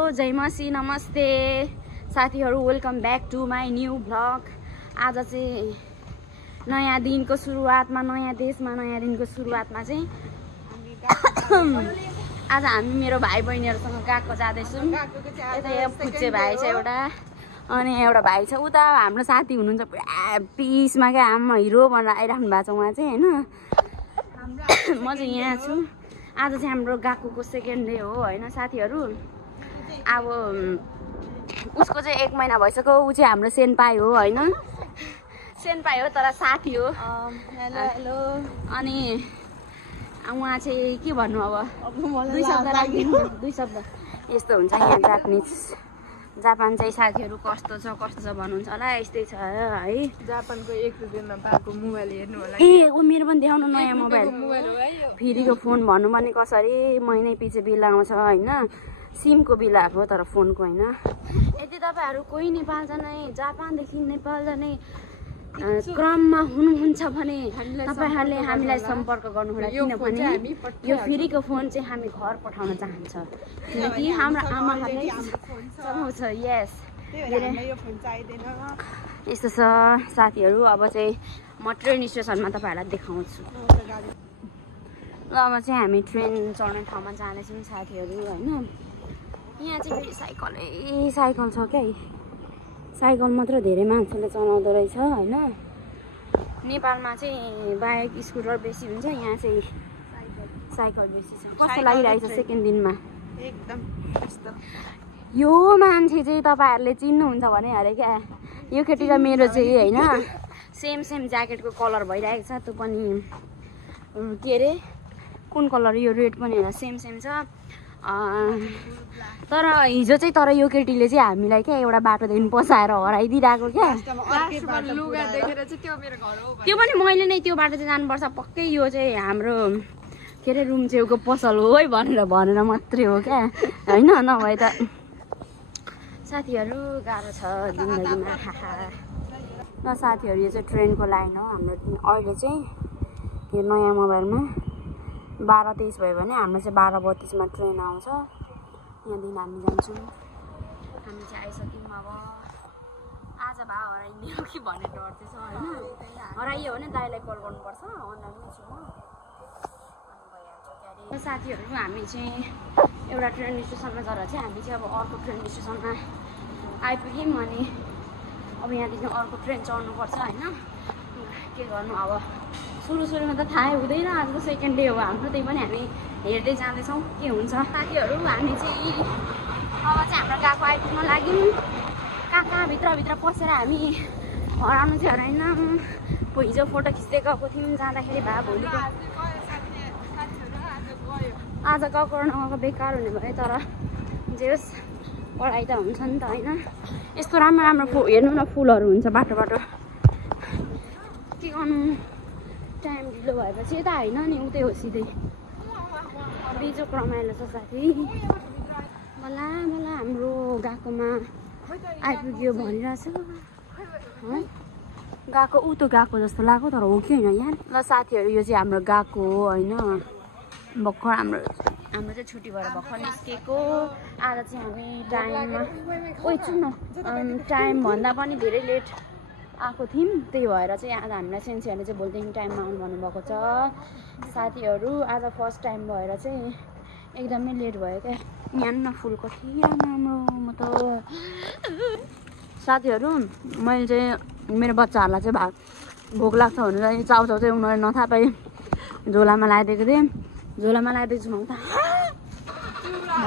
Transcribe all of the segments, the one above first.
जय मसी नमस्ते साथीहरु welcome back to my new vlog. आज चाहिँ नयाँ दिनको सुरुवातमा नयाँ देशमा नयाँ दिनको सुरुवातमा चाहिँ आज हामी मेरो भाइ बहिनीहरुसँग गएको जाँदैछौँ। यता पुच्चे भाइ छ एउटा अनि एउटा भाइ छ उता हाम्रो साथी हुनुहुन्छ पुरा पिसमा क्या आमा हिरो भनेर आइराख्नु भएको छ उहाँ चाहिँ हैन। म चाहिँ यहाँ छु। आज चाहिँ हाम्रो गएको सेकेन्ड डे हो हैन साथीहरु। अब उसको चाहिँ 1 महिना भइसक्यो। उ चाहिँ हाम्रो सेन्पाई हो हैन। सेन्पाई हो तर साथी हो। Hello hello. अनि उहाँ चाहिँ के भन्नु अब 2 शब्द राख्दिनु 2 शब्द। यस्तो हुन्छ यहाँ जापान चाहिँ साथीहरु कस्तो छ भन्नुहुन्छ होला यस्तै छ है। जापानको 1 रुपैयाँमा पाएको मोबाइल हेर्नु होला। ए उ मेरो पनि देखाउनु नयाँ मोबाइल हो है यो। फेरिको फोन भन्नु पनि कसरी महिनै पछि बिल आउँछ हैन। सिमको बिल आएको तर फोनको हैन। यदि तपाईहरु कोही नेपाल जाने जापानदेखि नेपाल जाने क्रममा हुनुहुन्छ भने तपाईहरुले हामीलाई सम्पर्क गर्नु होला किनभने यो फ्रीको फोन चाहिँ हामी घर पठाउन चाहन्छ किनकि हाम्रो आमाहरुले चलाउँछ। यस यो फोन चाहिदैन। यस्तो छ साथीहरु। अब चाहिँ म ट्रेन स्टेसनमा तपाईहरुलाई देखाउँछु। ल अब चाहिँ हामी ट्रेन चढ्ने ठाउँमा जानेछौँ साथीहरु हैन। यहाँ चाहिँ फेरि साइकल छ क्या। साइकल मात्र धेरै मान्छेले चलाउँदो रहेछ हैन। नेपालमा चाहिँ बाइक स्कुटर बेसी हुन्छ यहाँ चाहिँ साइकल बेसी छ। कस्तो लागिरहेछ सेकेन्ड दिनमा एकदम कस्तो। यो मान्छे चाहिँ तपाईहरुले चिन्नुहुन्छ भने अरे क्या। यो केटी र मेरो चाहिँ हैन सेम ज्याकेटको कलर भइरहेको छ। त्यो पनि के रे कुन कलर यो रेड पनि हैन सेम छ। तर हिजो चाहिँ तर यो केटीले चाहिँ हामीलाई क्या एउटा बाटोदेखि पसाएर हराइदिरहेको क्या। त्यो पनि मैले नै त्यो बाटो चाहिँ जानुपर्छ पक्कै यो चाहिँ हाम्रो के अरे रुम छेउको पसल हो है भनेर मात्रै हो क्या हैन। नभए त साथीहरु गाह्रो छ जिन्दगीमा। ल साथीहरु यो चाहिँ ट्रेनको लाइन हो हाम्रो। अहिले चाहिँ यो नयाँ मोबाइलमा 12:23 भयो भने हाम्रो चाहिँ 12:32 मा ट्रेन आउँछ। यहाँदेखि हामी जान्छौँ। हामी चाहिँ आइसक्यौँ। अब आज भए हराइने हो कि भन्ने डर चाहिँ छ हैन। हराइयो भने दाइलाई कल गर्नुपर्छ अनलाइनमै छु म। साथीहरु हामी चाहिँ एउटा ट्रेन स्टेसनमा झरेर चाहिँ हामी चाहिँ अब अर्को ट्रेन स्टेसनमा आइपुग्यौँ। अनि अब यहाँदेखि अर्को ट्रेन चढ्नुपर्छ हैन। के गर्नु अब सुरुमा त थाहै हुँदैन। आजको सेकेन्ड डे हो हाम्रो त्यही पनि हामी हेर्दै जाँदैछौँ के हुन्छ। साथीहरु हामी चाहिँ अब चाहिँ हाम्रो गएको आइपुग्न लाग्यौँ। कहाँ भित्र पसेर हामी हराउनु चाहिँ हराएन। हिजो फोटो खिच्दै गएको थियौँ जाँदाखेरि भए भोलिको आज गएको नगएको बेकार हुने भयो। तर जे होस् पढाइ त हुन्छ नि त हैन। यस्तो राम्रो हेर्नु न फुलहरू हुन्छ बाटो के गर्नु। टाइम ढिलो भएपछि यता होइन नि उतै हो सिधै बिजोक रमाइलो छ साथी। बल्ल हाम्रो गएकोमा आइपुग्यो भनिरहेछ। गएको ऊ त गएको जस्तो लाग्यो तर हो कि होइन यहाँ। ल साथीहरु यो चाहिँ हाम्रो गएको हो होइन। भर्खर हाम्रो चाहिँ छुट्टी भएर भर्खर निस्केको। आज चाहिँ हामी टाइममा टाइम भन्दा पनि धेरै लेट आएको थियौँ। त्यही भएर चाहिँ आज हामीलाई सेन्सीहरूले चाहिँ भोलिदेखि टाइममा आउनु भन्नुभएको छ साथीहरु। आज फर्स्ट टाइम भएर चाहिँ एकदमै लेट भयो क्या। यहाँ न फुल कति राम्रो। म त साथीहरु मैले चाहिँ मेरो बच्चाहरूलाई चाहिँ भोक लाग्छ भनेर चाउचाउ चाहिँ उनीहरूले नथाहा पाए झोलामा लगाइदिएको थिएँ। झोलामा लगाइदिएको छु त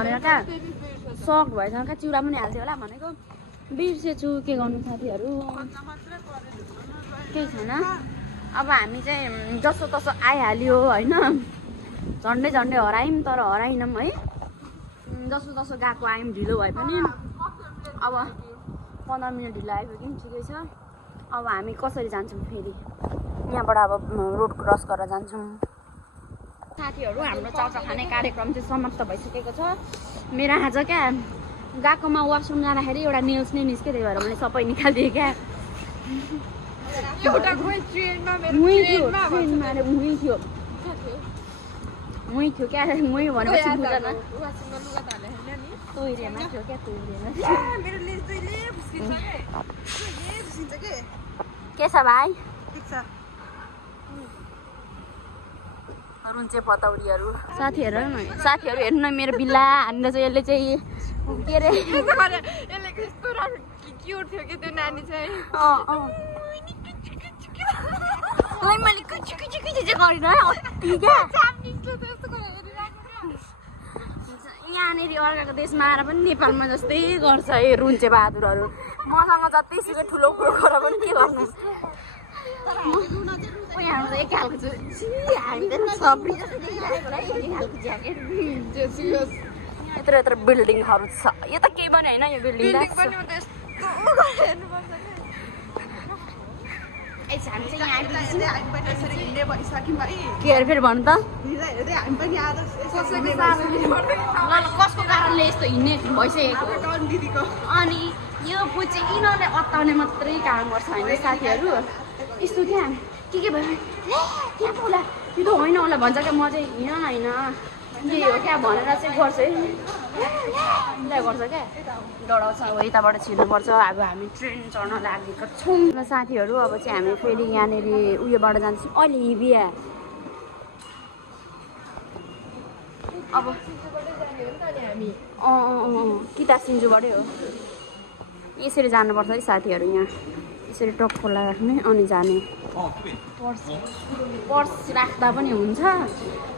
भनेर क्या सक भएछ क्या। चिउरा पनि हाल्थ्यो होला भनेको बिर्सेछु के गर्नु साथीहरु केही छैन। अब हामी चाहिँ जसो तसो आइहाल्यो होइन। झन्डै हरायौँ तर हराइनौँ है। जसो तसो गएको आयौँ ढिलो भए पनि। अब 15 मिनट ढिलो आइपुग्यौँ ठिकै छ। अब हामी कसरी जान्छौँ फेरि यहाँबाट अब रोड क्रस गरेर जान्छौँ। साथीहरु हाम्रो चाउचाउ खाने कार्यक्रम चाहिँ समाप्त भइसकेको छ। मेरो आज क्या गएकोमा वासरुम जाँदाखेरि एउटा नेल्स नै निस्क्यो त्यही भएर मैले सबै निकालिदिएँ क्या। उही थियो क्या। उही भनेपछि तोइरेमा थियो क्या तोइरेमा मेरो लेस दुईले फुस्किन्छ के के छ भाइ ठीक छ रुन्चे पतौरीहरू साथीहरू हेर्नु न मेरो बिल्ला हानेर चाहिँ यसले चाहिँ के अरे यसले कस्तो क्युट थियो कि त्यो नानी चाहिँ मैले कुची चाहिँ गरिन अति क्या यहाँनिर अर्काको देशमा आएर पनि नेपालमा जस्तै गर्छ यो रुन्चे बहादुरहरू मसँग जतिसुकै ठुलो कुरो गरेर पनि के गर्नु यहाँ एक खालको छु हामी त सब्री जस्तो देखिरहेको होला एक खालको ज्याकेट यत्रो बिल्डिङहरू छ यो त केही पनि होइन यो बिल्डिङ हामी चाहिँ यहाँ के अरे फेरि भन्नु त कसको कारणले यस्तो हिँड्ने भइसकेको अनि यो पुच्ची यिनीहरूले अत्ताउने मात्रै काम गर्छ होइन साथीहरू यस्तो क्या के भयो त्यहाँ होला यो त होइन होला भन्छ क्या म चाहिँ होइन यही हो क्या भनेर चाहिँ गर्छ है गर्छ क्या डराउँछ अब यताबाट छिर्नुपर्छ अब हामी ट्रेन चढ्न लागेको छौँ साथीहरू अब चाहिँ हामी फेरि यहाँनिर उयोबाट जान्छौँ अहिले बिहा अब किता सिन्जुबाटै हो यसरी जानुपर्छ है साथीहरू यहाँ यसरी टक खोला राख्ने अनि जाने पर्स राख्दा पनि हुन्छ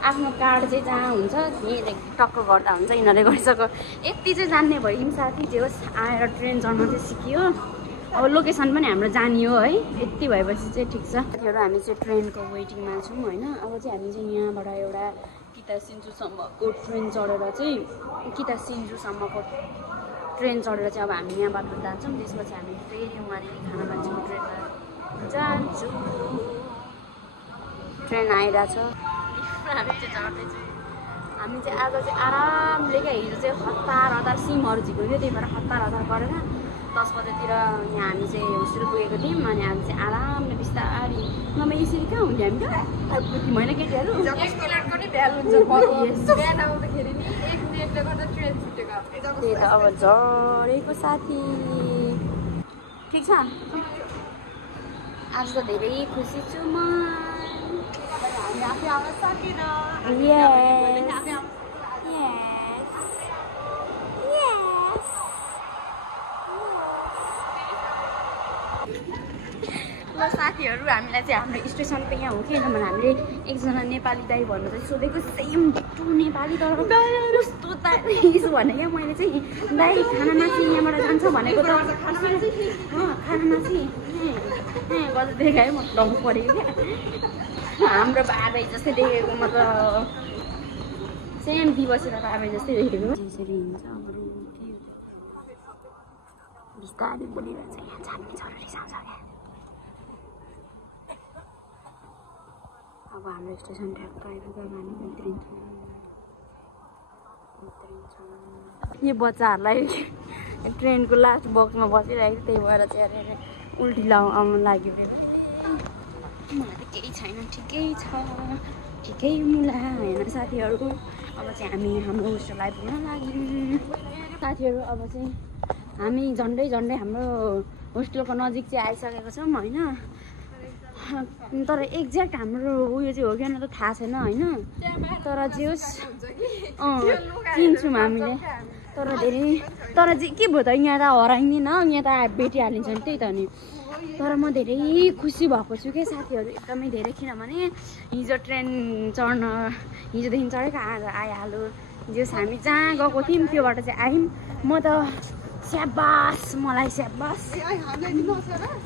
आफ्नो कार्ड चाहिँ जहाँ हुन्छ त्यहीँ टक्क गर्दा हुन्छ यिनीहरूले गरिसक्यो यति चाहिँ जान्ने भयो कि साथी जे होस् आएर ट्रेन चढ्न चाहिँ सिकियो अब लोकेसन पनि हाम्रो जानियो है यति भएपछि चाहिँ ठिक छ साथीहरू हामी चाहिँ ट्रेनको वेटिङमा छौँ होइन अब चाहिँ हामी चाहिँ यहाँबाट एउटा किता सिन्जुसम्मको ट्रेन चढेर चाहिँ किता सिन्जुसम्मको ट्रेन चढेर चाहिँ अब हामी यहाँबाट जान्छौँ त्यसपछि हामी फेरि उहाँनिर खाना खान्छौँ ट्रेनमा जान्छु ट्रेन आइरहेछ हामी चाहिँ आज चाहिँ आरामले क्या हिजो चाहिँ हतार सिमहरू झिक्यो थियो त्यही भएर हतार गरेर 10 बजेतिर यहाँ हामी चाहिँ होस्टेल पुगेको थियौँ अनि हामी चाहिँ आरामले बिस्तारै नभए यसरी कहाँ हुन्थ्यो हामी त होइन केटीहरू त्यही त अब झरेको साथी ठिक छ आज त धेरै खुसी छु म ल साथीहरू हामीलाई चाहिँ हाम्रो स्टेसन त यहाँ हो कि किनभने हामीले एकजना नेपाली दाइ भन्नु चाहिँ सोधेको सेम टु नेपाली तर कस्तो दाइ भने क्या मैले चाहिँ दाइ खानामाथि यहाँबाट जान्छ भनेको त खानामाथि गजब देखाएँ म डङ परेको क्या हाम्रो बाबे जस्तै देखेको म त सेम दिवसेर बाबे जस्तै देखेको यसरी हिँड्छ अब बिस्तारै बोलिरहेको छ यहाँ जाने जरुरी छ क्या अब हाम्रो स्टेसन ठ्याक्क आइपुग्यो हामी उत्रिन्छौँ यो बच्चाहरूलाई ट्रेनको लास्ट बक्समा बसिरहेको त्यही भएर चाहिँ अरे उल्टी आउनु लाग्यो मलाई त केही छैन ठिकै छ ठिकै मुला होइन साथीहरू अब चाहिँ हामी हाम्रो होस्टेल आइपुग्न लाग्यौँ साथीहरू अब चाहिँ हामी झन्डै हाम्रो होस्टेलको नजिक चाहिँ आइसकेको छौँ होइन तर एक्ज्याक्ट हाम्रो उयो चाहिँ हो कि त थाहा छैन होइन तर जे होस् चिन्छौँ हामीले तर चाहिँ के भयो त यहाँ त हराइँदैन यहाँ त भेटिहालिन्छ नि त्यही त नि तर म धेरै खुसी भएको छु क्या साथीहरू एकदमै धेरै किनभने हिजो ट्रेन चढ्न हिजोदेखि चढेको आज आइहाल्यो जस हामी जहाँ गएको थियौँ त्योबाट चाहिँ आयौँ म त स्याबास मलाई स्याबास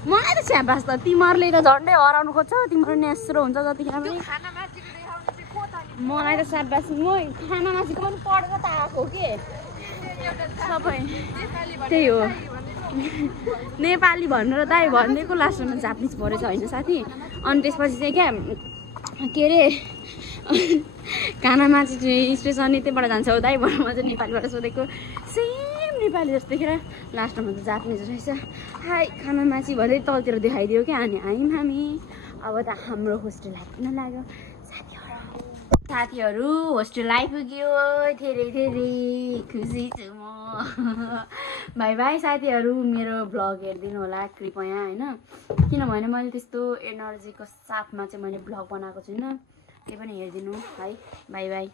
मलाई त स्याबास त तिमीहरूले त झन्डै हराउनु खोज्छौ तिम्रो नेस्रो हुन्छ जतिखेर पनि मलाई त स्याबास म खानामाथि पनि पढेर त आएको के सबै त्यही हो नेपाली भनेर दाइ भनिदिएको लास्टमा जापानिज परेछ होइन साथी अनि त्यसपछि चाहिँ क्या के अरे खानामाथि चाहिँ स्टेसन त्यहीबाट जान्छ हो दाइ भनेर म चाहिँ नेपालीबाट सोधेको सेम नेपाली जस्तो देखेर लास्टमा त जापानिज रहेछ हाई खानामाथि भन्दै तलतिर देखाइदियो क्या अनि आयौँ हामी अब त हाम्रो होस्टेल आइपुग्न लाग्यो साथीहरू होस्टेल आइपुग्यो धेरै धेरै खुसी छु म भाइ भाइ साथीहरू मेरो भ्लग हेरिदिनु होला कृपया होइन किनभने मैले त्यस्तो एनर्जीको साथमा चाहिँ मैले भ्लग बनाएको छुइनँ त्यही पनि हेरिदिनु है बाई बाई